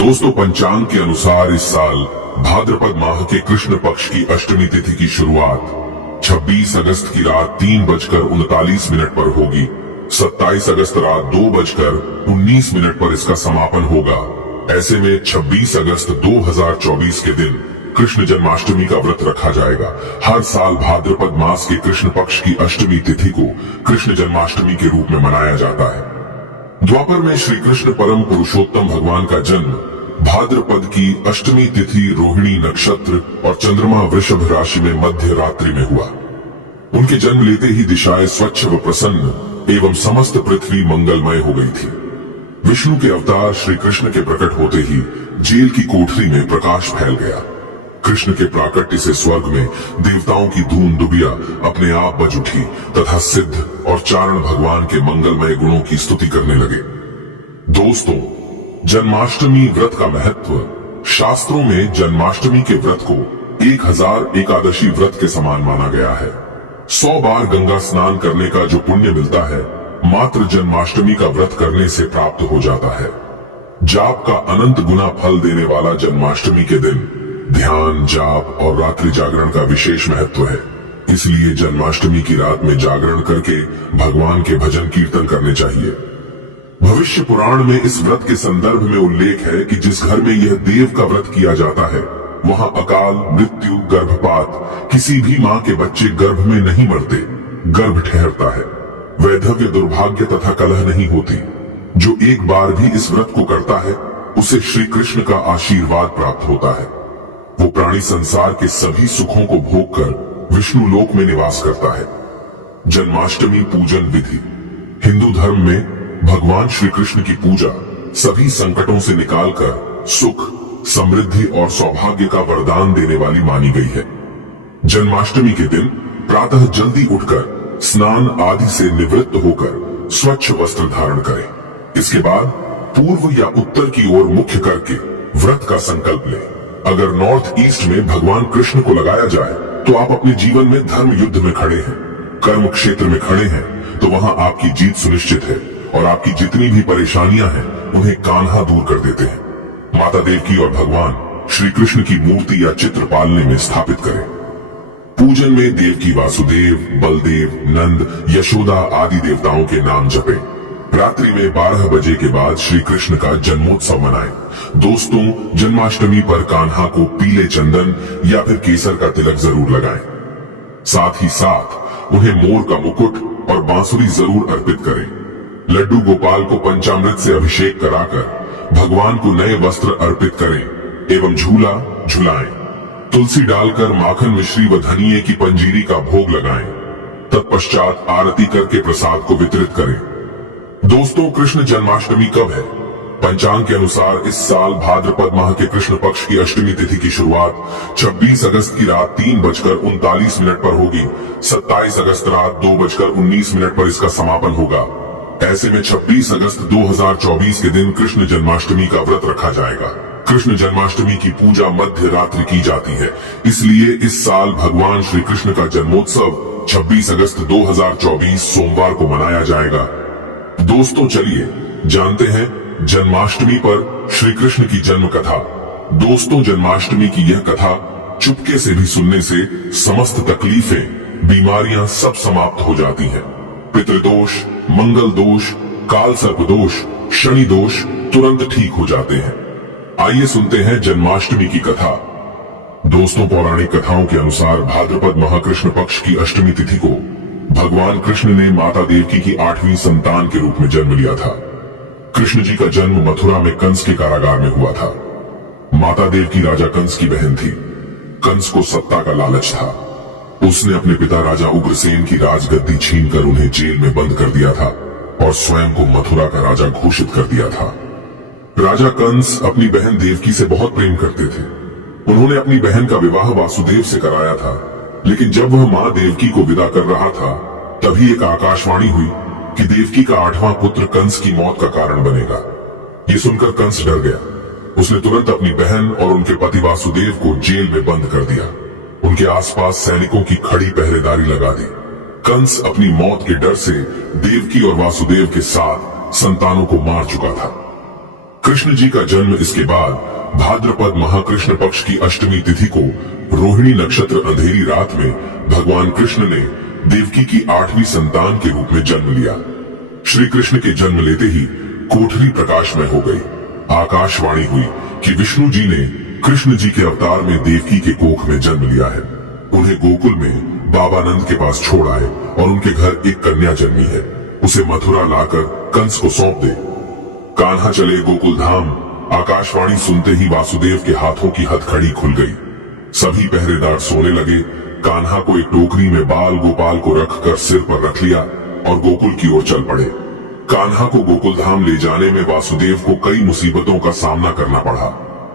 दोस्तों, पंचांग के अनुसार इस साल भाद्रपद माह के कृष्ण पक्ष की अष्टमी तिथि की शुरुआत 26 अगस्त की रात 3:39 पर होगी। 27 अगस्त रात 2:19 पर इसका समापन होगा। ऐसे में 26 अगस्त 2024 के दिन कृष्ण जन्माष्टमी का व्रत रखा जाएगा। हर साल भाद्रपद मास के कृष्ण पक्ष की अष्टमी तिथि को कृष्ण जन्माष्टमी के रूप में मनाया जाता है। द्वापर में श्री कृष्ण परम पुरुषोत्तम भगवान का जन्म भाद्रपद की अष्टमी तिथि रोहिणी नक्षत्र और चंद्रमा वृषभ राशि में मध्य रात्रि में हुआ। उनके जन्म लेते ही दिशाएं स्वच्छ व प्रसन्न एवं समस्त पृथ्वी मंगलमय हो गई थी। विष्णु के अवतार श्री कृष्ण के प्रकट होते ही जेल की कोठरी में प्रकाश फैल गया। कृष्ण के प्राकट्य से स्वर्ग में देवताओं की धूम दुबिया अपने आप बज उठी तथा सिद्ध और चारण भगवान के मंगलमय गुणों की स्तुति करने लगे। दोस्तों, जन्माष्टमी व्रत का महत्व। शास्त्रों में जन्माष्टमी के व्रत को 1000 एकादशी व्रत के समान माना गया है। 100 बार गंगा स्नान करने का जो पुण्य मिलता है, मात्र जन्माष्टमी का व्रत करने से प्राप्त हो जाता है। जाप का अनंत गुना फल देने वाला जन्माष्टमी के दिन ध्यान, जाप और रात्रि जागरण का विशेष महत्व है। इसलिए जन्माष्टमी की रात में जागरण करके भगवान के भजन कीर्तन करने चाहिए। भविष्य पुराण में इस व्रत के संदर्भ में उल्लेख है कि जिस घर में यह देव का व्रत किया जाता है, वहां अकाल मृत्यु, गर्भपात, किसी भी मां के बच्चे गर्भ में नहीं मरते, गर्भ ठहरता है। वैधव्य, दुर्भाग्य तथा कलह नहीं होती। जो एक बार भी इस व्रत को करता है, उसे श्री कृष्ण का आशीर्वाद प्राप्त होता है। वो प्राणी संसार के सभी सुखों को भोग कर विष्णु लोक में निवास करता है। जन्माष्टमी पूजन विधि। हिंदू धर्म में भगवान श्री कृष्ण की पूजा सभी संकटों से निकालकर सुख, समृद्धि और सौभाग्य का वरदान देने वाली मानी गई है। जन्माष्टमी के दिन प्रातः जल्दी उठकर स्नान आदि से निवृत्त होकर स्वच्छ वस्त्र धारण करें। इसके बाद पूर्व या उत्तर की ओर मुख करके व्रत का संकल्प लें। अगर नॉर्थ ईस्ट में भगवान कृष्ण को लगाया जाए तो आप अपने जीवन में धर्म युद्ध में खड़े हैं, कर्म क्षेत्र में खड़े हैं, तो वहां आपकी जीत सुनिश्चित है और आपकी जितनी भी परेशानियां हैं उन्हें कान्हा दूर कर देते हैं। माता देवकी और भगवान श्री कृष्ण की मूर्ति या चित्र पालने में स्थापित करें। पूजन में देवकी वासुदेव, बलदेव, नंद, यशोदा आदि देवताओं के नाम जपें। रात्रि में 12 बजे के बाद श्री कृष्ण का जन्मोत्सव मनाएं। दोस्तों, जन्माष्टमी पर कान्हा को पीले चंदन या फिर केसर का तिलक जरूर लगाएं। साथ ही साथ उन्हें मोर का मुकुट और बांसुरी जरूर अर्पित करें। लड्डू गोपाल को पंचामृत से अभिषेक कराकर भगवान को नए वस्त्र अर्पित करें एवं झूला झुलाएं। तुलसी डालकर माखन, मिश्री व धनिये की पंजीरी का भोग लगाएं। तत्पश्चात आरती करके प्रसाद को वितरित करें। दोस्तों, कृष्ण जन्माष्टमी कब है? पंचांग के अनुसार इस साल भाद्रपद माह के कृष्ण पक्ष की अष्टमी तिथि की शुरुआत 26 अगस्त की रात 3:39 पर होगी। 27 अगस्त रात 2:19 पर इसका समापन होगा। ऐसे में 26 अगस्त 2024 के दिन कृष्ण जन्माष्टमी का व्रत रखा जाएगा। कृष्ण जन्माष्टमी की पूजा मध्य रात्रि की जाती है, इसलिए इस साल भगवान श्री कृष्ण का जन्मोत्सव 26 अगस्त 2024 सोमवार को मनाया जाएगा। दोस्तों, चलिए जानते हैं जन्माष्टमी पर श्री कृष्ण की जन्म कथा। दोस्तों, जन्माष्टमी की यह कथा चुपके से भी सुनने से समस्त तकलीफें, बीमारियां सब समाप्त हो जाती हैं। पितृदोष, मंगल दोष, काल सर्प दोष, शनि दोष तुरंत ठीक हो जाते हैं। आइए सुनते हैं जन्माष्टमी की कथा। दोस्तों, पौराणिक कथाओं के अनुसार भाद्रपद माह कृष्ण पक्ष की अष्टमी तिथि को भगवान कृष्ण ने माता देवकी की 8वीं संतान के रूप में जन्म लिया था। कृष्ण जी का जन्म मथुरा में कंस के कारागार में हुआ था। माता देवकी राजा कंस की बहन थी। कंस को सत्ता का लालच था। उसने अपने पिता राजा उग्रसेन की राजगद्दी छीनकर उन्हें जेल में बंद कर दिया था और स्वयं को मथुरा का राजा घोषित कर दिया था। राजा कंस अपनी बहन देवकी से बहुत प्रेम करते थे। उन्होंने अपनी बहन का विवाह वासुदेव से कराया था, लेकिन जब वह मां देवकी को विदा कर रहा था, तभी एक आकाशवाणी हुई कि देवकी का 8वां पुत्र कंस की मौत का कारण बनेगा। ये सुनकर कंस डर गया। उसने तुरंत अपनी बहन और उनके पति वासुदेव को जेल में बंद कर दिया। उनके आसपास सैनिकों की खड़ी पहरेदारी लगा दी। कंस अपनी मौत के डर से देवकी और वासुदेव के साथ संतानों को मार चुका था। कृष्ण जी का जन्म इसके बाद भाद्रपद महाकृष्ण पक्ष की अष्टमी तिथि को रोहिणी नक्षत्र अंधेरी रात में भगवान कृष्ण ने देवकी की 8वीं संतान के रूप में जन्म लिया। श्री कृष्ण के जन्म लेते ही कोठरी प्रकाशमय हो गई। आकाशवाणी हुई कि विष्णु जी ने कृष्ण जी के अवतार में देवकी के कोख में जन्म लिया है। उन्हें गोकुल में बाबा नंद के पास छोड़ आए और उनके घर एक कन्या जन्मी है, उसे मथुरा लाकर कंस को सौंप दे। कान्हा चले गोकुल धाम। आकाशवाणी सुनते ही वासुदेव के हाथों की हथकड़ी खुल गई। सभी पहरेदार सोने लगे। कान्हा को एक टोकरी में बाल गोपाल को रखकर सिर पर रख लिया और गोकुल की ओर चल पड़े। कान्हा को गोकुल धाम ले जाने में वासुदेव को कई मुसीबतों का सामना करना पड़ा।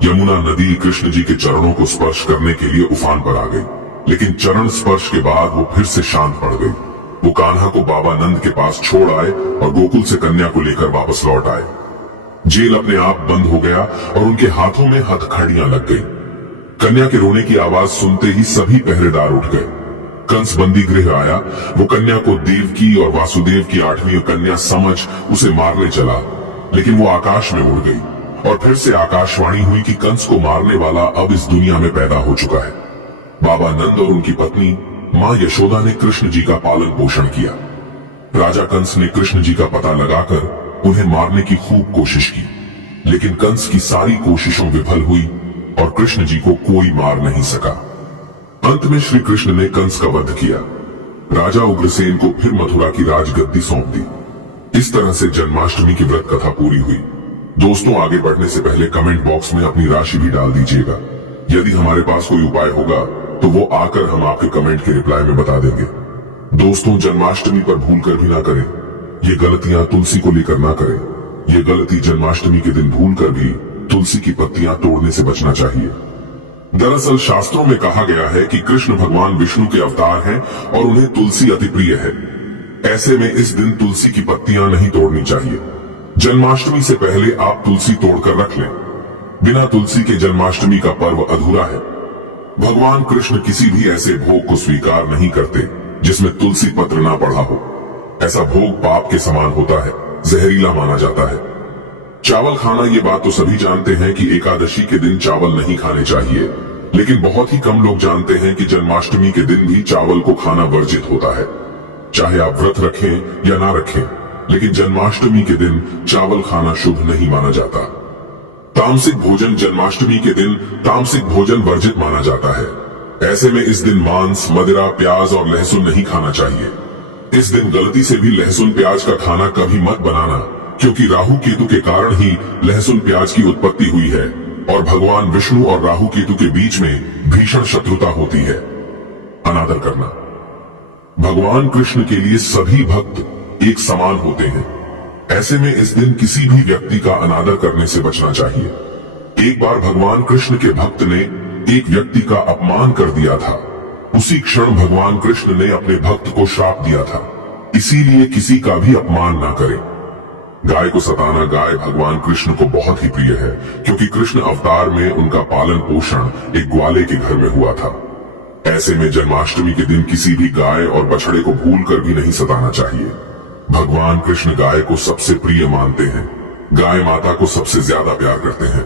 यमुना नदी कृष्ण जी के चरणों को स्पर्श करने के लिए उफान पर आ गई, लेकिन चरण स्पर्श के बाद वो फिर से शांत पड़ गई। वो कान्हा को बाबा नंद के पास छोड़ आए और गोकुल से कन्या को लेकर वापस लौट आए। जेल अपने आप बंद हो गया और उनके हाथों में हथकड़ियां लग गई। कन्या के रोने की आवाज सुनते ही सभी पहरेदार उठ गए। कंस बंदी गृह आया। वो कन्या को देवकी और वासुदेव की 8वीं कन्या समझ उसे मारने चला, लेकिन वो आकाश में उड़ गई और फिर से आकाशवाणी हुई कि कंस को मारने वाला अब इस दुनिया में पैदा हो चुका है। बाबा नंद और उनकी पत्नी मां यशोदा ने कृष्ण जी का पालन पोषण किया। राजा कंस ने कृष्ण जी का पता लगाकर उन्हें मारने की खूब कोशिश की, लेकिन कंस की सारी कोशिशों विफल हुई और कृष्ण जी को कोई मार नहीं सका। अंत में श्री कृष्ण ने कंस का वध किया। राजा उग्रसेन को फिर मथुरा की राजगद्दी सौंप दी। इस तरह से जन्माष्टमी की व्रत कथा पूरी हुई। दोस्तों, आगे बढ़ने से पहले कमेंट बॉक्स में अपनी राशि भी डाल दीजिएगा। यदि हमारे पास कोई उपाय होगा तो वो आकर हम आपके कमेंट के रिप्लाई में बता देंगे। दोस्तों, जन्माष्टमी पर भूल कर भी ना करें। ये गलतियां तुलसी को लेकर ना करें। ये गलती जन्माष्टमी के दिन भूल कर भी तुलसी की पत्तियां तोड़ने से बचना चाहिए। दरअसल शास्त्रों में कहा गया है कि कृष्ण भगवान विष्णु के अवतार हैं और उन्हें तुलसी अति प्रिय है। ऐसे में इस दिन तुलसी की पत्तियां नहीं तोड़नी चाहिए। जन्माष्टमी से पहले आप तुलसी तोड़कर रख लें। बिना तुलसी के जन्माष्टमी का पर्व अधूरा है। भगवान कृष्ण किसी भी ऐसे भोग को स्वीकार नहीं करते जिसमें तुलसी पत्र ना पड़ा हो। ऐसा भोग पाप के समान होता है, जहरीला माना जाता है। चावल खाना, ये बात तो सभी जानते हैं कि एकादशी के दिन चावल नहीं खाने चाहिए, लेकिन बहुत ही कम लोग जानते हैं कि जन्माष्टमी के दिन भी चावल को खाना वर्जित होता है। चाहे आप व्रत रखें या ना रखें, लेकिन जन्माष्टमी के दिन चावल खाना शुभ नहीं माना जाता। तामसिक भोजन जन्माष्टमी के दिन तामसिक भोजन वर्जित माना जाता है। ऐसे में इस दिन मांस, मदिरा, प्याज और लहसुन नहीं खाना चाहिए। इस दिन गलती से भी लहसुन प्याज का खाना कभी मत बनाना, क्योंकि राहु केतु के कारण ही लहसुन प्याज की उत्पत्ति हुई है और भगवान विष्णु और राहु केतु के बीच में भीषण शत्रुता होती है। अनादर करना। भगवान कृष्ण के लिए सभी भक्त एक समान होते हैं। ऐसे में इस दिन किसी भी व्यक्ति का अनादर करने से बचना चाहिए। एक बार भगवान कृष्ण के भक्त ने एक व्यक्ति का अपमान कर दिया था। उसी क्षण भगवान कृष्ण ने अपने भक्त को श्राप दिया था, इसीलिए किसी का भी अपमान ना करें। गाय को सताना, गाय भगवान कृष्ण को बहुत ही प्रिय है, क्योंकि कृष्ण अवतार में उनका पालन पोषण एक ग्वाले के घर में हुआ था। ऐसे में जन्माष्टमी के दिन किसी भी गाय और बछड़े को भूल कर भी नहीं सताना चाहिए। भगवान कृष्ण गाय को सबसे प्रिय मानते हैं। गाय माता को सबसे ज्यादा प्यार करते हैं,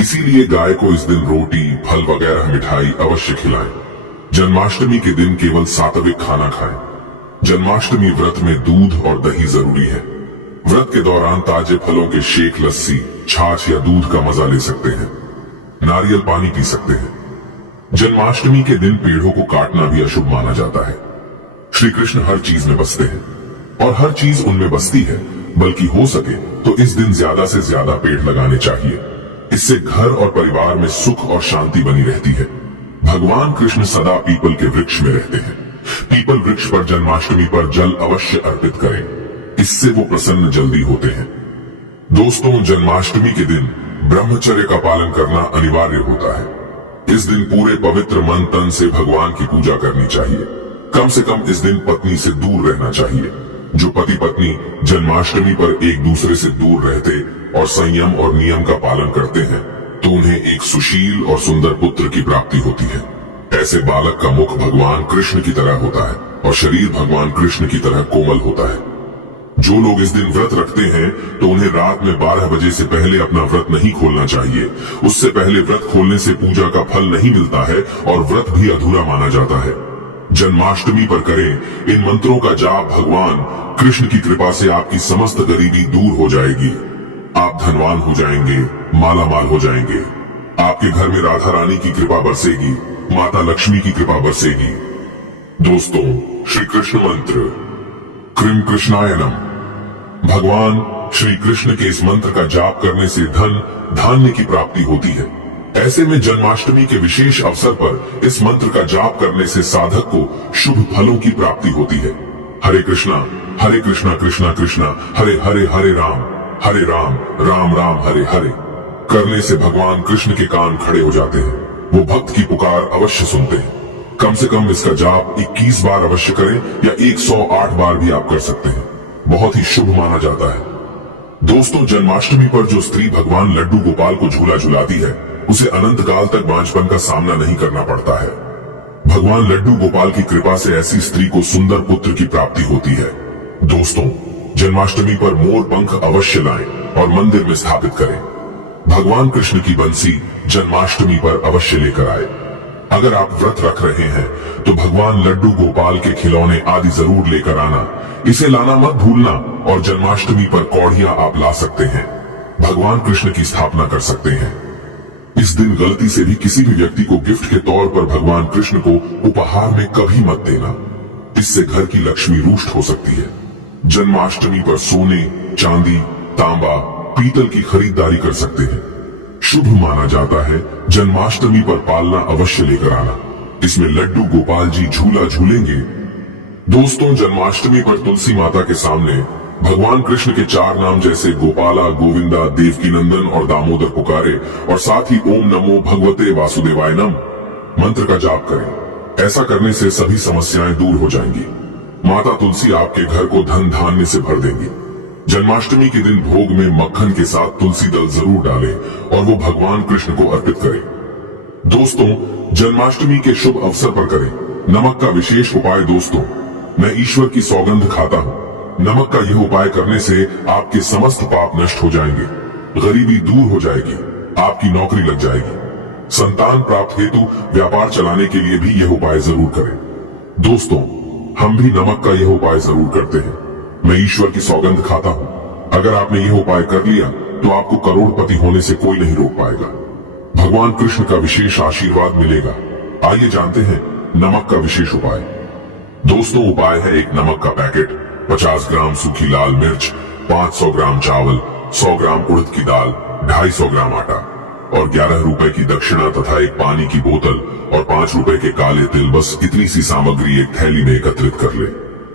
इसीलिए गाय को इस दिन रोटी, फल वगैरह मिठाई अवश्य खिलाएं। जन्माष्टमी के दिन केवल सात्विक खाना खाएं। जन्माष्टमी व्रत में दूध और दही जरूरी है। व्रत के दौरान ताजे फलों के शेक, लस्सी, छाछ या दूध का मजा ले सकते हैं। नारियल पानी पी सकते हैं। जन्माष्टमी के दिन पेड़ों को काटना भी अशुभ माना जाता है। श्री कृष्ण हर चीज में बसते हैं और हर चीज उनमें बसती है, बल्कि हो सके तो इस दिन ज्यादा से ज्यादा पेड़ लगाने चाहिए। इससे घर और परिवार में सुख और शांति बनी रहती है। भगवान कृष्ण सदा पीपल के वृक्ष में रहते हैं। पीपल वृक्ष पर जन्माष्टमी पर जल अवश्य अर्पित करें, इससे वो प्रसन्न जल्दी होते हैं। दोस्तों, जन्माष्टमी के दिन ब्रह्मचर्य का पालन करना अनिवार्य होता है। इस दिन पूरे पवित्र मन तन से भगवान की पूजा करनी चाहिए। कम से कम इस दिन पत्नी से दूर रहना चाहिए। जो पति पत्नी जन्माष्टमी पर एक दूसरे से दूर रहते और संयम और नियम का पालन करते हैं, तो उन्हें एक सुशील और सुंदर पुत्र की प्राप्ति होती है। ऐसे बालक का मुख भगवान कृष्ण की तरह होता है और शरीर भगवान कृष्ण की तरह कोमल होता है। जो लोग इस दिन व्रत रखते हैं तो उन्हें रात में 12 बजे से पहले अपना व्रत नहीं खोलना चाहिए। उससे पहले व्रत खोलने से पूजा का फल नहीं मिलता है और व्रत भी अधूरा माना जाता है। जन्माष्टमी पर करें इन मंत्रों का जाप। भगवान कृष्ण की कृपा से आपकी समस्त गरीबी दूर हो जाएगी। आप धनवान हो जाएंगे, माला माल हो जाएंगे। आपके घर में राधा रानी की कृपा बरसेगी, माता लक्ष्मी की कृपा बरसेगी। दोस्तों, श्री कृष्ण मंत्र क्रीम कृष्णाय नमः। भगवान श्री कृष्ण के इस मंत्र का जाप करने से धन धान्य की प्राप्ति होती है। ऐसे में जन्माष्टमी के विशेष अवसर पर इस मंत्र का जाप करने से साधक को शुभ फलों की प्राप्ति होती है। हरे कृष्णा कृष्णा कृष्णा हरे हरे, हरे राम राम राम हरे हरे करने से भगवान कृष्ण के कान खड़े हो जाते हैं। वो भक्त की पुकार अवश्य सुनते हैं। कम से कम इसका जाप 21 बार अवश्य करें या 108 बार भी आप कर सकते हैं। बहुत ही शुभ माना जाता है। दोस्तों, जन्माष्टमी पर जो स्त्री भगवान लड्डू गोपाल को झूला झुलाती है उसे अनंत काल तक बांझपन का सामना नहीं करना पड़ता है। भगवान लड्डू गोपाल की कृपा से ऐसी स्त्री को सुंदर पुत्र की प्राप्ति होती है। दोस्तों, जन्माष्टमी पर मोर पंख अवश्य लाएं और मंदिर में स्थापित करें। भगवान कृष्ण की बंसी जन्माष्टमी पर अवश्य लेकर आए। अगर आप व्रत रख रहे हैं तो भगवान लड्डू गोपाल के खिलौने आदि जरूर लेकर आना। इसे लाना मत भूलना। और जन्माष्टमी पर कौड़ियां आप ला सकते हैं, भगवान कृष्ण की स्थापना कर सकते हैं। इस दिन गलती से भी किसी भी व्यक्ति को गिफ्ट के तौर पर भगवान कृष्ण को उपहार में कभी मत देना। इससे घर की लक्ष्मी रुष्ट हो सकती है। जन्माष्टमी पर सोने, चांदी, तांबा, पीतल की खरीदारी कर सकते हैं। शुभ माना जाता है जन्माष्टमी पर पालना अवश्य लेकर आना। इसमें लड्डू गोपाल जी झूला झूलेंगे। दोस्तों, जन्माष्टमी पर तुलसी माता के सामने भगवान कृष्ण के 4 नाम जैसे गोपाला, गोविंदा, देवकी नंदन और दामोदर पुकारे और साथ ही ओम नमो भगवते वासुदेवाय नम मंत्र का जाप करें। ऐसा करने से सभी समस्याएं दूर हो जाएंगी। माता तुलसी आपके घर को धन धान्य से भर देंगी। जन्माष्टमी के दिन भोग में मक्खन के साथ तुलसी दल जरूर डालें और वो भगवान कृष्ण को अर्पित करें। दोस्तों, जन्माष्टमी के शुभ अवसर पर करें नमक का विशेष उपाय। दोस्तों, मैं ईश्वर की सौगंध खाता हूँ। नमक का यह उपाय करने से आपके समस्त पाप नष्ट हो जाएंगे, गरीबी दूर हो जाएगी, आपकी नौकरी लग जाएगी। संतान प्राप्त हेतु व्यापार चलाने के लिए भी यह उपाय जरूर करें। दोस्तों, हम भी नमक का यह उपाय जरूर करते हैं। मैं ईश्वर की सौगंध खाता हूँ। अगर आपने यह उपाय कर लिया तो आपको करोड़पति होने से कोई नहीं रोक पाएगा। भगवान कृष्ण का विशेष आशीर्वाद मिलेगा। आइए जानते हैं नमक का विशेष उपाय। दोस्तों, उपाय है एक नमक का पैकेट, 50 ग्राम सूखी लाल मिर्च, 500 ग्राम चावल, 100 ग्राम उड़द की दाल, 250 ग्राम आटा और 11 रुपए की दक्षिणा तथा एक पानी की बोतल और 5 रुपए के काले तिल। बस इतनी सी सामग्री एक थैली में एकत्रित कर ले।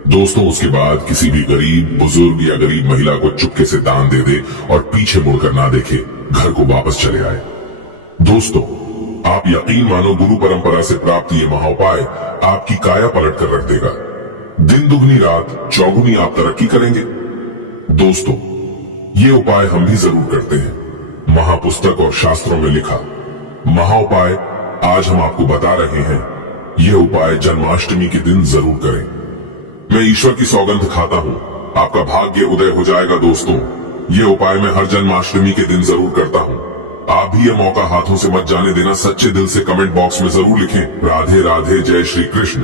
दोस्तों, उसके बाद किसी भी गरीब बुजुर्ग या गरीब महिला को चुपके से दान दे दे और पीछे मुड़कर ना देखे, घर को वापस चले आए। दोस्तों, आप यकीन मानो गुरु परंपरा से प्राप्त ये महाउपाय आपकी काया पलट कर रख देगा। दिन दुगनी रात चौगुनी आप तरक्की करेंगे। दोस्तों, ये उपाय हम भी जरूर करते हैं। महापुस्तक और शास्त्रों में लिखा महाउपाय आज हम आपको बता रहे हैं। ये उपाय जन्माष्टमी के दिन जरूर करें। मैं ईश्वर की सौगंध खाता हूँ, आपका भाग्य उदय हो जाएगा। दोस्तों, ये उपाय मैं हर जन्माष्टमी के दिन जरूर करता हूँ। आप भी ये मौका हाथों से मत जाने देना। सच्चे दिल से कमेंट बॉक्स में जरूर लिखें राधे राधे, जय श्री कृष्ण।